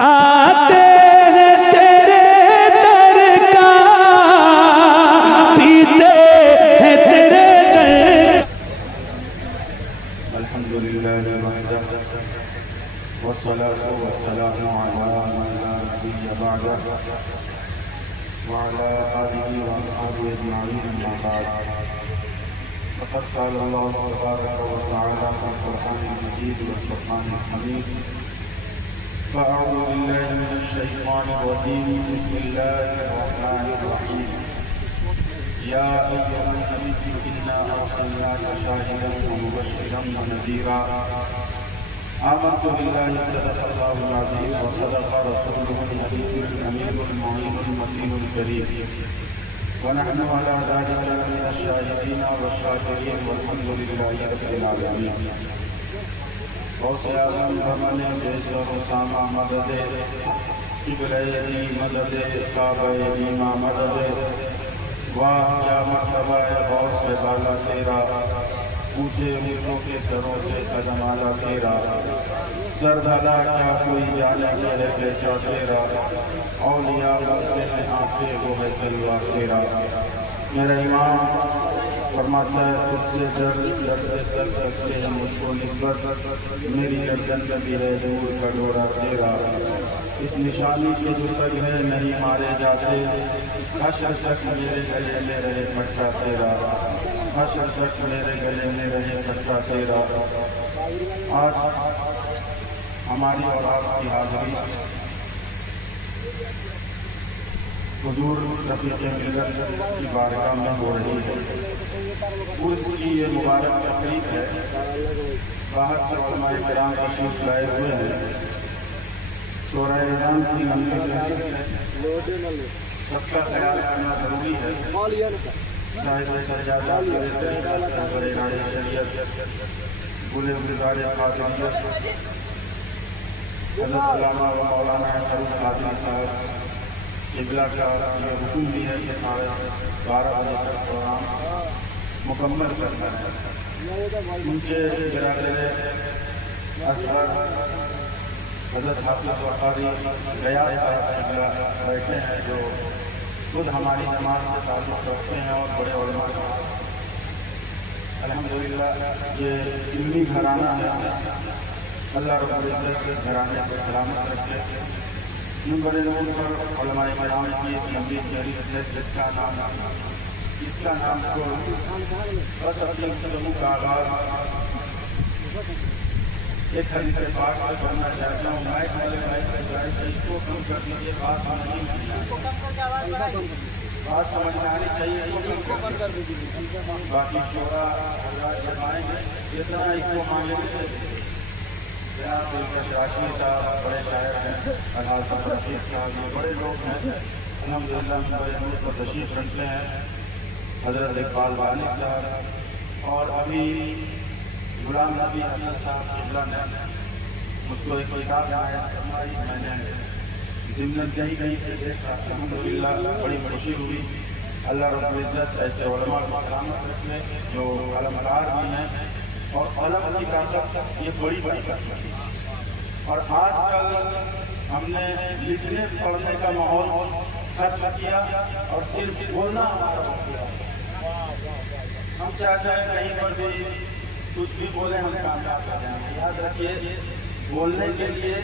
کھاتے ہیں تیرے در کا، پیتے ہیں تیرے در۔ الحمدللہ وحدہ والصلاة والسلام علی من لا نبی بعدہ وعلى آله وأصحابه أجمعين أما بعد فقد قال الله تبارك وتعالى في القرآن المجيد والفرقان الحميد فأعوذ بالله من الشيطان الرجيم بسم الله الرحمن الرحيم يا أيها النبي إنا أرسلناك شاهدا ومبشرا ونذيرا آمنت بالله صدق الله العظيم وصدق رسوله النبي الأمين المعين المتين الكريم ونحن على ذلك من الشاهدين والشاكرين والحمد لله رب العالمين۔ غوث اعظم فرمانے جیس و اسامہ مدد قبلہ دی مدد کعبہ ایمہ مدد واہ کیا مرتبہ ہے غوث بالا تیرا، اونچے مروں کے سروں سے قدم آلا تیرا، سر دادا کیا کوئی جانے کے ہے کیسا تیرا، اولیاء بنتے ہیں آنکھیں وہ ہے تلوار تیرا۔ میرا امام فرماتا ہے خود سے زر سے سر سے ہے مجھ کو نسبت، میری گردن بھی ہے دور کا ڈورا تیرا۔ اس نشانی کے جو سگ ہے نہیں مارے جاتے، حشر تک میرے گلے میں رہے پٹا تیرا، حشر تک میرے گلے میں رہے پٹا تیرا۔ آج ہماری اور آپ کی حاضری حضور رفیق ملت کی بارگاہ میں ہو رہی ہے، اس کی یہ مبارک تقریب ہے۔ باہر سے علماء کرام تشریف لائے ہوئے ہیں، شورا اعظام کی نمبر سب کا خیال کرنا ضروری ہے۔ صاحب سجادہ سر طریقت برگاڑ شریعت گل گزار قادریت حضرت علامہ و مولانا فاروق قادری صاحب قبلہ کا یہ حکم بھی ہے کہ 12 بجے تک پروگرام مکمل کرنا ہے۔ ان کے برادر اصغر حضرت حافظ وقاری غیاث صاحب قبلہ بیٹھے ہیں، جو خود ہماری جماعت سے تعلق رکھتے ہیں اور بڑے علماء ہیں۔ الحمدللہ یہ علمی گھرانہ ہے، اللہ رب العزت گھرانے کو سلامت رکھے۔ نمبر نور پر علماء کرام کی ایک لمبی فہرست ہے جس کا نام کو بس اپنی گفتگو کا آغاز ایک حدیث پاک سے کرنا چاہتا ہوں۔ مائک والے بھائی اس کو کم کر دیجیے، بات سمجھ میں آنی چاہیے، باقی شورا جمائیں جتنا اس کو مانگے شاشی صاحب بڑے شاعر ہیں، الحاظ رفیق صاحب یہ بڑے لوگ ہیں، الحمدللہ بڑے نور پر تشریف رکھتے ہیں، حضرت اقبال والد صاحب اور ابھی غلام نبی حسن صاحب قبلہ نے مجھ کو ایک کتاب فرمائی، میں نے ضمن کہیں سے دیکھا، الحمدللہ بڑی خوشی ہوئی۔ اللہ رب العزت ایسے علماء کو سلامت رکھے جو علمکار بھی ہیں، اور قلم کی طاقت یہ بڑی طاقت ہے۔ اور آج کل ہم نے لکھنے پڑھنے کا ماحول ختم کیا اور صرف بولنا ہمارا ہو گیا۔ ہم چاہتے ہیں کہیں پر بھی کچھ بھی بولے ہم کامیاب ہو جائیں۔ یاد رکھیے بولنے کے لیے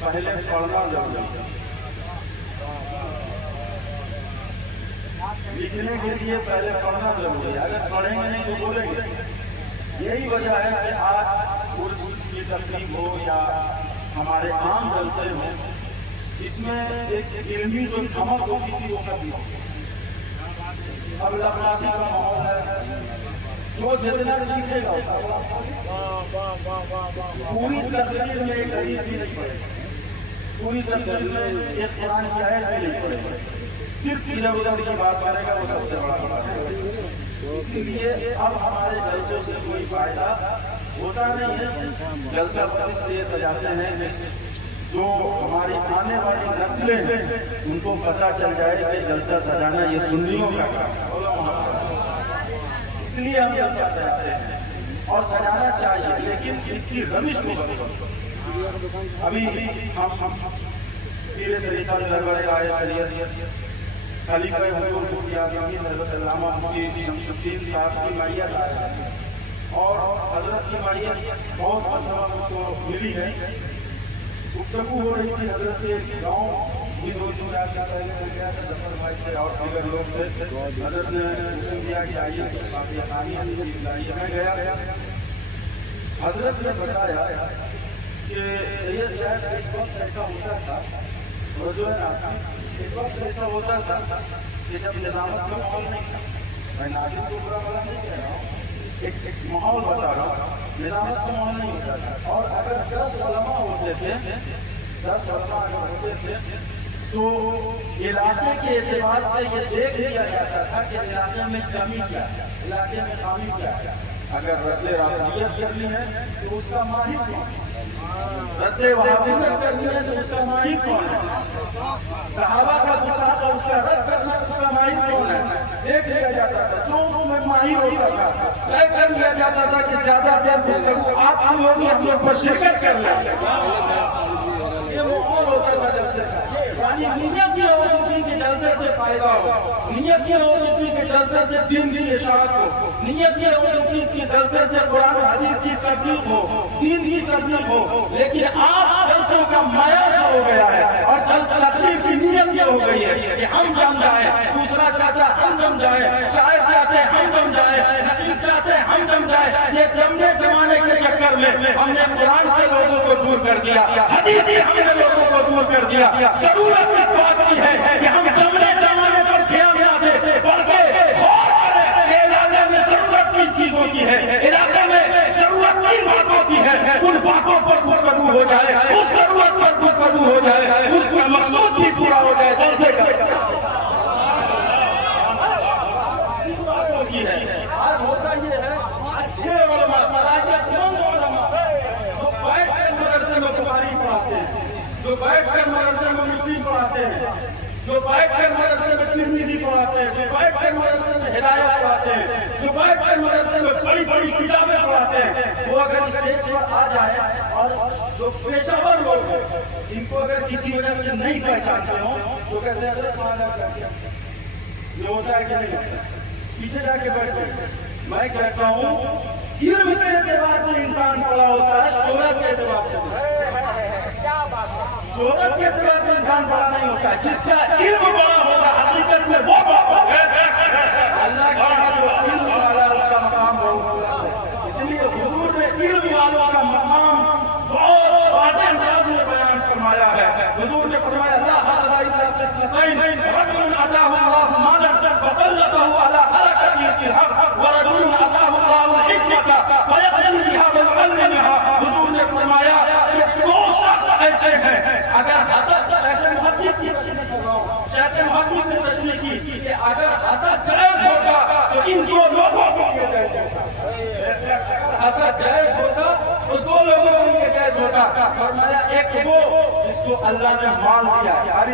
پہلے پڑھنا ضروری ہے، لکھنے کے لیے پہلے پڑھنا ضروری ہے۔ اگر پڑھیں گے نہیں تو بولیں گے۔ یہی وجہ ہے کہ آج عرس کی تقریب ہو یا ہمارے عام جلسے ہوں، اس میں ایک علمی جو دھمک ہوتی تھی وہ کبھی اب لفظی کا ماحول ہے، جو جتنا سیکھے گا پوری تقریر میں ایک حدیث بھی نہیں پڑے، پوری تقریر میں ایک قرآن کی آیت بھی نہیں پڑے، صرف ادھر ادھر کی بات کرے گا، وہ سب سے بڑا بات ہے۔ اسی لیے اب ہمارے جلسوں سے کوئی فائدہ ہوتا نہیں ہے۔ جلسہ اس لیے سجاتے ہیں جو ہماری آنے والی نسلیں ہیں ان کو پتہ چل جائے کہ جلسہ سجانا یہ سنیوں کا کام ہے، اس لیے ہم جلسہ سجاتے ہیں اور سجانا چاہیے، لیکن اس کی روش کو ابھی ہم پیر طریقہ دربار آئے شریعت خلیفہ حضور مفتی اعظم حضرت علامہ مفتی شمس الدین صاحب کی معیت آئے ہیں اور حضرت کی معیت بہت مرتبہ مجھ کو ملی ہے. گفتگو ہو رہی تھی حضرت سے گاؤں بھی 2 دن سے پہلے ہو گیا تھا, ظفر بھائی سے اور دیگر لوگ تھے. حضرت نے حکم دیا کہ آئیے کافی آسانی میں گیا. حضرت نے بتایا کہ سید صاحب ایک وقت ایسا ہوتا تھا اور جو ہے نا ایک وقت ایسا ہوتا تھا کہ جب نظامت کا ماحول نہیں تھا, میں ناظرین کو برا بلا نہیں کہہ رہا ہوں, ایک ماحول بتا رہا ہوں, نظامت کا ماحول نہیں ہوتا تھا. اور اگر 10 علماء ہوتے تھے 10 علماء اگر ہوتے تھے تو علاقے کے اعتبار سے یہ دیکھ لیا جاتا تھا کہ علاقے میں کمی کیا ہے, علاقے میں خامی کیا ہے. اگر رد رافضیت کرنی ہے تو اس کا ماہر کون ہے, رد وہابیت کرنی ہے تو اس کا ماہر کون ہے, صحابہ کا گستاخ اس کا رد کرنا اس کا ماہر کون ہے, دیکھ لیا جاتا تھا. جو اس میں ماہر ہوتا تھا طے کر لیا جاتا تھا کہ زیادہ دیر گفتگو آپ ہم لوگ اس پر شرکت کر لیں. یہ ماحول ہوتا تھا جب سے, یعنی نیت یہ ہوتی تھی کہ جلسے سے فائدہ ہو, نیت یہ ہوتی تھی کہ جلسے سے دین کی اشاعت ہو, نیت یہ ہوتی تھی کہ جلسے سے قرآن و حدیث کی تبلیغ ہو, دین کی تبلیغ ہو. لیکن آج جلسوں کا معیار ہو گیا ہے اور تقریر کی نیت یہ ہو گئی ہے کہ ہم جم جائیں, دوسرا چاہتا ہم جم جائیں, شاعر چاہتے ہم جم جائیں, نقیب چاہتے ہم جم جائیں. یہ جمنے جمانے کے چکر میں ہم نے قرآن سے لوگوں کو دور کر دیا, حدیث سے ہم نے لوگوں کو دور کر دیا. ضرورت اس بات کی ہے کہ ہم جمنے جمانے پر دھیان نہ دیں بلکہ غور کریں کہ علاقے میں ضرورت کن چیزوں کی ہے, علاقے میں ضرورت کن باتوں کی ہے. ان باتوں پر گفتگو ہو جائے, اس ضرورت پر گفتگو ہو جائے, اس کا مقصود بھی پورا ہو جائے. جلسے آج ہوتا یہ ہے اچھے علماء, صلاحیت مند علماء جو بیٹھ کر مدرسے میں بخاری پڑھاتے ہیں, جو بیٹھ کر مدرسے میں مسلم پڑھاتے ہیں, جو بیٹھ کر مدرسے میں ترمذی پڑھاتے ہیں, جو بیٹھ کر مدرسے میں ہدایت پڑھاتے ہیں, جو بیٹھ کر مدرسے میں بڑی بڑی کتابیں پڑھاتے ہیں, وہ اگر اسٹیج پر آ جائے اور جو پیشہ ور لوگ ہیں ان کو اگر کسی وجہ سے نہیں پہچانتے ہوں تو کہتے ہیں یہ ہوتا ہے کہ نہیں ہوتا, پیچھے جا کے بیٹھ گئے. میں کہتا ہوں علم کے اعتبار سے انسان بڑا ہوتا ہے, شہرت کے اعتبار سے شہرت کے اعتبار سے انسان بڑا نہیں ہوتا ہے. جس کا علم بڑا ہوگا حقیقت میں وہ بڑا ہوگا. اللہ کے علم والا اس کا مقام بہت ہے, اس لیے حضور نے علم والوں کا مقام بہت واضح انداز میں بیان فرمایا ہے. حضور نے فرمایا اللہ رجل اتاه الله مالا فسلطه على حركة الحق ورجل اتاه الله الحكمة فيقتدي بها ويعلمها. حضور نے فرمایا کہ 2 شخص ایسے ہیں, اگر حسد شیخ محقق کی تشریح کر رہا ہوں, شیخ محقق نے تشریح کی کہ اگر حسد جائز ہوگا تو ان 2 لوگوں کو کیا جائز ہوگا, حسد جائز ہوگا تو 2 لوگوں کو کیا جائز ہوگا. فرمایا ایک وہ جس کو اللہ نے مال دیا ہے,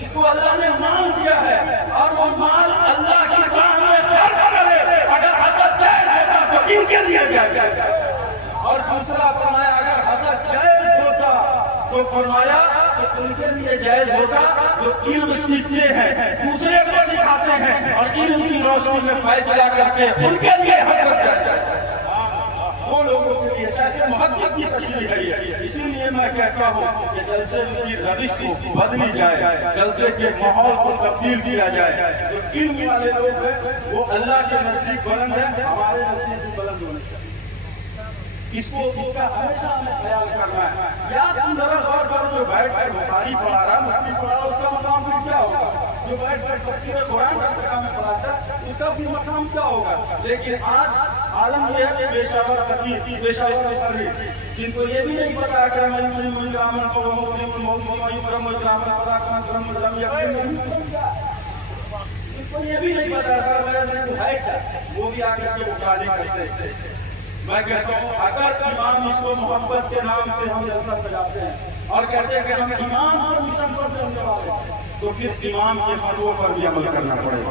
جس کو اللہ نے مال دیا ہے اور وہ مال اللہ کی راہ میں خرچ کرے, اگر حسد جائز ہوگا تو ان کے لیے جائز ہے. اور دوسرا فرمایا اگر حسد جائز ہوگا تو فرمایا کہ ان کے لیے جائز ہوگا جو علم سیکھتے ہیں, دوسرے کو سکھاتے ہیں اور علم کی روشنی میں فیصلہ کرتے ہیں, ان کے لیے حسد جائز ہے. وہ لوگوں کے لیے شیخ محقق کی تشریح ہے. اسی لیے میں کہتا ہوں کہ جلسے کی روش کو بدلی جائے, جلسے کے ماحول کو تبدیل کیا جائے. جو علم والے لوگ ہیں وہ اللہ کے نزدیک بلند ہیں, ہمارے نزدیک بھی بلند ہونے چاہیے. اس کا ہمیشہ ہمیں خیال کرنا ہے. یا تم ذرا غور کرو, جو بیٹھ کر بخاری پڑھا رہا, مسلم پڑھا رہا, اس کا مقام پھر کیا ہوگا؟ جو بیٹھ کر تفسیر قرآن کا کام پڑھاتا ہے اس کا بھی مقام کیا ہوگا؟ لیکن آج عالم یہ ہے پیشہ ور فقیر, پیشہ ور فقیر, جن کو یہ بھی نہیں پتا کہ یہ بھی نہیں پتا ہے کیا, وہ بھی آ کر کے مخالف کرتے ہیں. میں کہتا ہوں اگر امام اس کو محبت کے نام پہ ہم جلسہ سجاتے ہیں اور کہتے ہیں کہ ہم امام پر مشن پر چلنے والے ہیں تو پھر امام کے فتووں پر بھی عمل کرنا پڑے گا.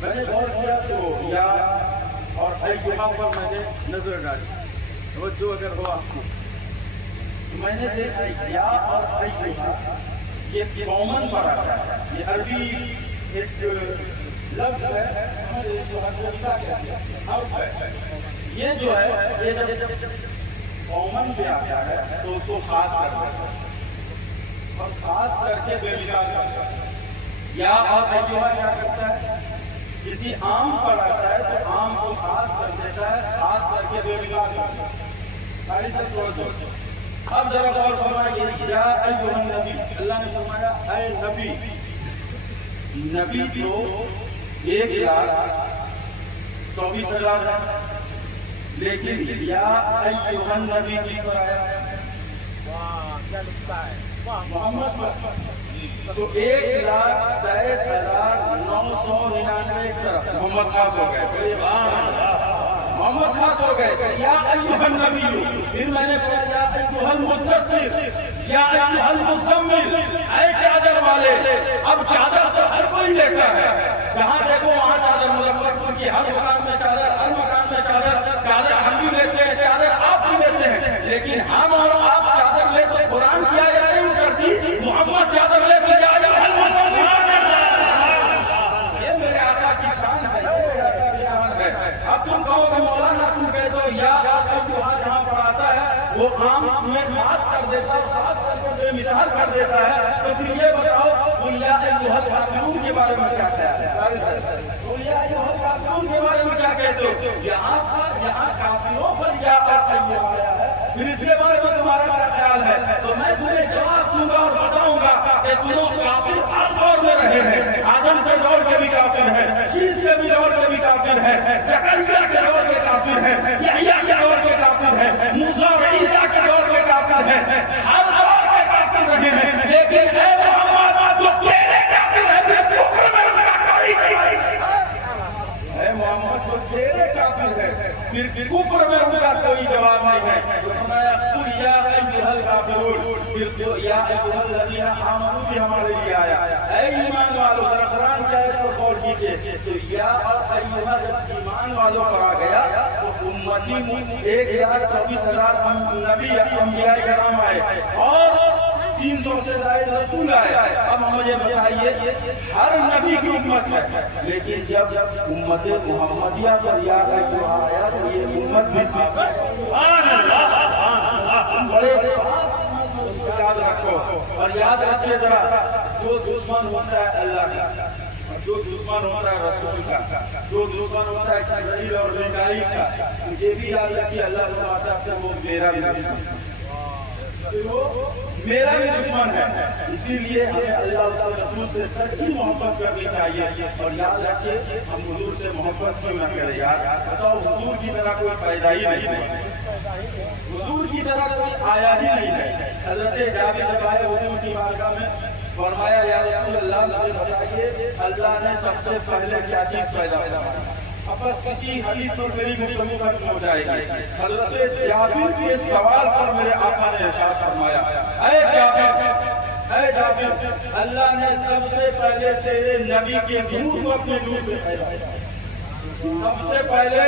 میں نے غور کیا تو یا اور ایہا پر میں نے نظر ڈالی، توجہ اگر ہو آپ کو، میں نے دیکھا یا اور ایہا یہ کامن پر آتا ہے، یہ عربی ایک لفظ ہے، یہ جو ہے یہ جب کامن پہ آتا ہے تو اس کو خاص کرتا ہے اور خاص کر کے بے مثال کرتا ہے۔ یا اور ایہا کیا کرتا ہے، کسی عام پر آتا ہے تو عام کو خاص کر دیتا ہے، خاص کر کے بے مثال کرتا ہے۔ ساری سب توجہ، اب ذرا غور فرمائیے، یا ایھا النبی، اللہ نے فرمایا اے نبی، نبی جو 1,24,000 ہے، لیکن یا ایھا النبی کس پر آیا؟ محمد پر، تو 1,23,999 طرف محمد خاص ہو گئے، محمد خاص ہو گئے۔ یا ایھا النبی، پھر میں نے پڑھا یا ایھا المدثر، یا ایھا المزمل، اے چادر والے۔ اب چادر تو ہر کوئی لیتا ہے، جہاں دیکھو وہاں چادر، مظفرپور کی ہر مکان میں چادر، ہر مکان میں چادر، چادر ہم بھی لیتے ہیں، چادر آپ بھی لیتے ہیں، لیکن ہم اور آپ چادر لے تو قرآن کیا نہیں کرتی، محمد چادر لے کے جا رہا ہے۔ یہ میرے آقا کی شان ہے، یہ میرے آقا کی شان ہے۔ اب تم کہو کہ مولانا تم کہہ دو یا جہاں پر آتا ہے وہ عام میں خاص کر دیتا ہے، خاص کر کے بے مثال کر دیتا ہے، تو پھر یہ بتاؤ قل یا ایھا الکافرون کے بارے میں کیا خیال ہے؟ قل یا ایھا الکافرون کے بارے میں کیا کہتے ہو؟ یہاں کافروں پر یا آیا ہے، پھر اس کے بارے میں تمہارا کیا خیال ہے؟ تو میں تمہیں جواب دوں گا اور بتاؤں گا کہ سنو، کافر ہر دور میں رہے ہیں، آدم کے دور کے بھی کافر ہیں، شیش کے بھی دور کے بھی کافر ہیں، زکریا کے دور کے کافر ہیں، یحییٰ کے دور کے کافر ہیں، موسیٰ اور عیسیٰ کے دور کے کافر ہیں، ہر دور کے کافر رہے ہیں، لیکن اے محمد جو تیرے کافر ہے پھر کفر میں ان کا کوئی نہیں، اے محمد جو تیرے کافر ہے پھر کفر میں ان کا کوئی جواب نہیں ہے۔ تو فرمایا قل یا ایھا الکافرون، پھر یا ایھا الذین آمنوا بھی ہمارے لیے آیا، اے ایمان والو، ذرا قرآن کی آیت پر غور کیجئے، تو یا اور ایھا جب ایمان والوں پر آ گیا تو امتی 1,24,000 نبی انبیاء کرام آئے اور 300 سے زائد رسول آئے۔ اب مجھے بتائیے، ہر نبی کی امت ہے، لیکن جب امت محمدیہ پر یا آیا تو یہ امت بھی تھی، بڑے یاد رکھو اور یاد رکھیے ذرا، جو دشمن ہوتا ہے اللہ کا، جو دشمن ہوتا ہے رسول کا، جو دشمن ہوتا ہے جبرائیل اور میکائیل کا، یہ بھی یاد رکھیے اللہ فرماتا ہے وہ میرا بھی دشمن ہے، وہ میرا بھی دشمن ہے۔ اسی لیے ہمیں اللہ اور رسول سے سچی محبت کرنی چاہیے، اور یاد رکھیے ہم حضور سے محبت کیوں نہ کریں یار، بتاؤ حضور کی طرح کوئی پیدا ہی نہیں ہے، حضور کی طرح کوئی آیا ہی نہیں ہے۔ حضرت جابر جب آئے حضور کی بارگاہ میں، فرمایا یا رسول اللہ مجھے بتائیے اللہ نے سب سے پہلے کیا چیز پیدا فرمائی؟ اب بس کسی حدیث پر میری گفتگو ختم ہو جائے گی۔ حضرت جابر کے سوال پر میرے آقا نے ارشاد فرمایا، اے جابر، اللہ نے سب سے پہلے تیرے نبی کے نور کو اپنے نور سے پیدا کیا، سب سے پہلے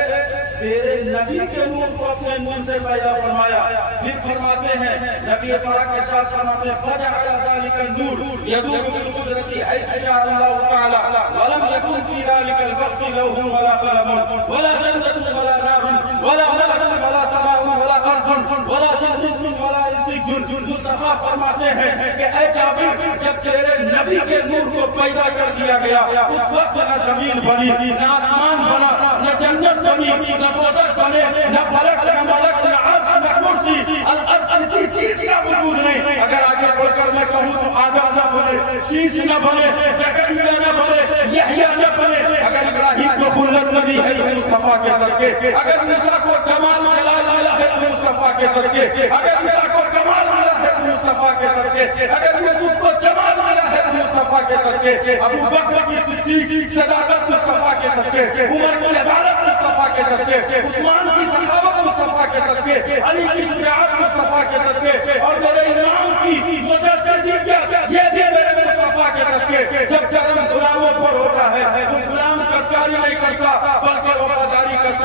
تیرے نبی کے نور کو اپنے نور سے پیدا فرمایا۔ پھر فرماتے ہیں نبی پاک کے ساتھ فرماتے ہیں فجعل ذلك النور يدور بالقدرة حيث شاء الله تعالى ولم يكن في ذلك الوقت لوح ولا قلم ولا جنة ولا نار ولا ملك ولا سماء ولا أرض ولا جن ولا انس مصطفیٰ فرماتے ہیں کہ اے جابر، جب تیرے نبی کے نور کو پیدا کر دیا گیا اس وقت نہ زمین بنی، نہ آسمان بنا، نہ جنت بنی، نہ دوزخ بنے، نہ فلک، نہ ملک، نہ عرش، نہ کرسی، العرش کسی چیز کا وجود نہیں۔ اگر آگے بڑھ کر میں کہوں تو آدم نہ بنے، شیش نہ بنے، زکریا نہ بنے، یحییٰ نہ بنے، اگر ابراہیم کو خلت نبی ہے مصطفیٰ کے صدقے، اگر موسیٰ کو جمال جلال ملا ہے مصطفیٰ کے صدقے، اگر عیسیٰ کو کمال ملا ہے مصطفیٰ کے صدقے، اگر یوسف کو جمال ملا ہے مصطفیٰ کے صدقے، ابو بکر کی صدیق صداقت مصطفیٰ کے صدقے، عمر کی عبادت مصطفیٰ کے صدقے، عثمان کی سخاوت مصطفیٰ کے صدقے، علی کی شجاعت مصطفیٰ کے صدقے، اور میرے امام کی مجددیت یہ بھی میرے مصطفیٰ کے صدقے۔ جب کرم غلاموں پر ہوتا ہے تو غلام کا کیا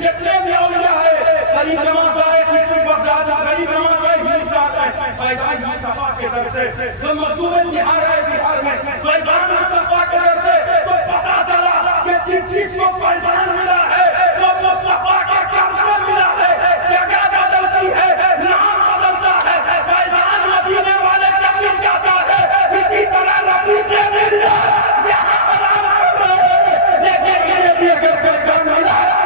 جتنے بھی اولیاء ہے غریب نواز آئے بغداد غریب نواز آئے ہندوستان میں فیضان مصطفیٰ کے در سے جو مزدور بہار ہے بہار میں فیضان مصطفیٰ کے در سے تو پتا چلا کہ جس جس کو فیضان ملا ہے وہ مصطفیٰ کے کام سے ملا ہے جگہ بدلتی ہے نام بدلتا ہے فیضان مدینے والے کا مل جاتا ہے اسی طرح رفیق ملنا یہاں آرام کر رہے ہیں لیکن یہ بھی اگر فیضان ملا ہے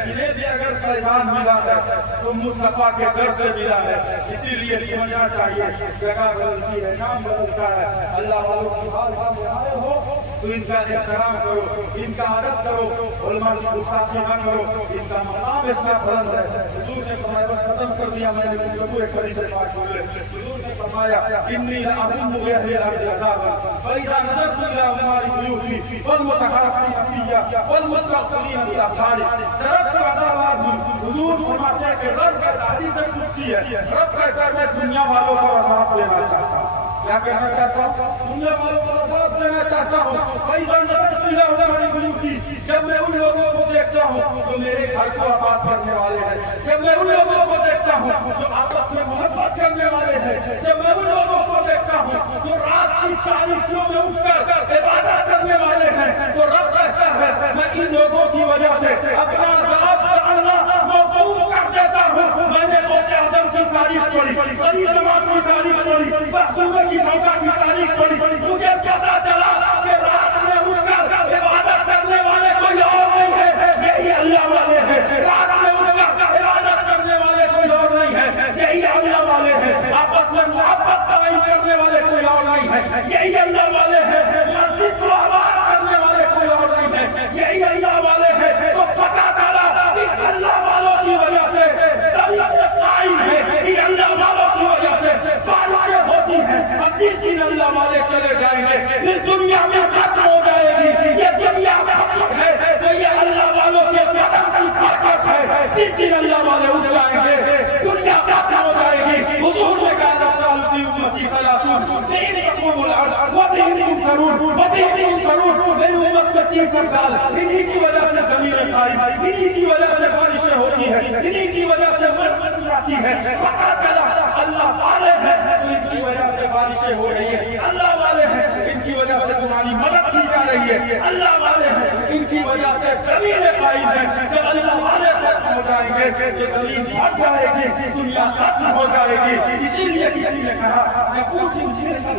انہیں بھی اگر فیضان ملا ہے تو مصطفیٰ کے در سے ملا ہے اسی لیے سمجھنا چاہیے جگہ بدلتی ہے نام بدلتا ہے اللہ والوں کی حال میں آئے ہو تو ان کا احترام کرو ان کا ادب کرو علماء کی گستاخی نہ کرو ان کا مقام اتنا بلند ہے حضور نے فرمایا بس ختم کر دیا میں نے گفتگو ایک بڑی سے بات بولے حضور نے فرمایا انی لأظن بأهل الأرض عذابا فإذا نظرت إلى أموال بيوتي والمتحركين فيها والمستغفرين بالأسحار تركت عذابهم حضور فرماتے ہیں کہ رب کا حدیث قدسی ہے رب کہتا ہے میں دنیا والوں کو عذاب دینا چاہتا ہوں کیا کہنا چاہتا ہوں دنیا والوں کو عذاب دینا چاہتا ہوں فإذا نظرت إلى أموال بيوتي جب میں ان لوگوں کو دیکھتا ہوں تو میرے گھر کو آباد کرنے والے ہیں جب میں ان لوگوں کو دیکھتا ہوں جو آپس میں محبت کرنے والے ہیں جب میں ان لوگوں کو دیکھتا ہوں جو رات کی تاریکیوں میں اٹھ کر عبادت کرنے والے ہیں تو رب کہتا ہے میں ان لوگوں کی وجہ سے اپنا عذاب اللہ موقوف کر دیتا ہوں میں نے غوث اعظم کی تاریخ پڑھی بڑی نماز کی تاریخ پڑھی مخدومے کی سوچا کی تاریخ پڑھی مجھے پتا چلا کہ رات میں اٹھ کر عبادت کرنے والے کوئی اور نہیں ہے یہی اللہ والے ہیں رات میں اٹھ کر عبادت کرنے والے کوئی اور نہیں ہے یہی اللہ والے ہیں آپس میں محبت قائم کرنے والے کوئی اور نہیں ہے یہی اللہ والے ہیں مسجد کو آباد کرنے والے کوئی اور نہیں ہے یہی اللہ والے ہیں تو پتا چلا کہ اللہ والوں کی وجہ سے زمین قائم ہے یہ اللہ والوں کی وجہ سے بارشیں ہوتی ہیں اب جس دن اللہ والے چلے جائیں گے پھر دنیا میں ختم ہو جائے گی یہ دنیا میں حق ہے تو یہ اللہ والوں کے قدم کی برکت ہے جس دن اللہ والے اٹھ جائیں گے دنیا ختم ہو جائے گی حضور نے کہا تعالی امتی ثلاثون بہن تقوم الارض وبہن ينصرون وبہن ينصرون میری امت میں 30 سال انہی کی وجہ سے زمینیں قائم انہی کی وجہ سے بارشیں ہوتی ہیں انہی کی وجہ سے برکت آتی ہے پتہ چلا اللہ والے ہیں تو ان کی وجہ سے بارشیں ہو رہی ہیں اللہ والے ہیں ان کی وجہ سے تمہاری مدد کی جا رہی ہے اللہ والے ہیں ان کی وجہ سے زمینیں قائم ہیں جب اللہ والے ختم ہو جائیں گے تو زمین بھر جائے گی دنیا ختم ہو جائے گی اسی لیے کسی نے کہا میں پوچھوں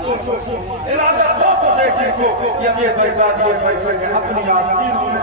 کو سوچو ارادہ کو دیکھے کو یہ فیضان یہ فیضان اپنی آستین میں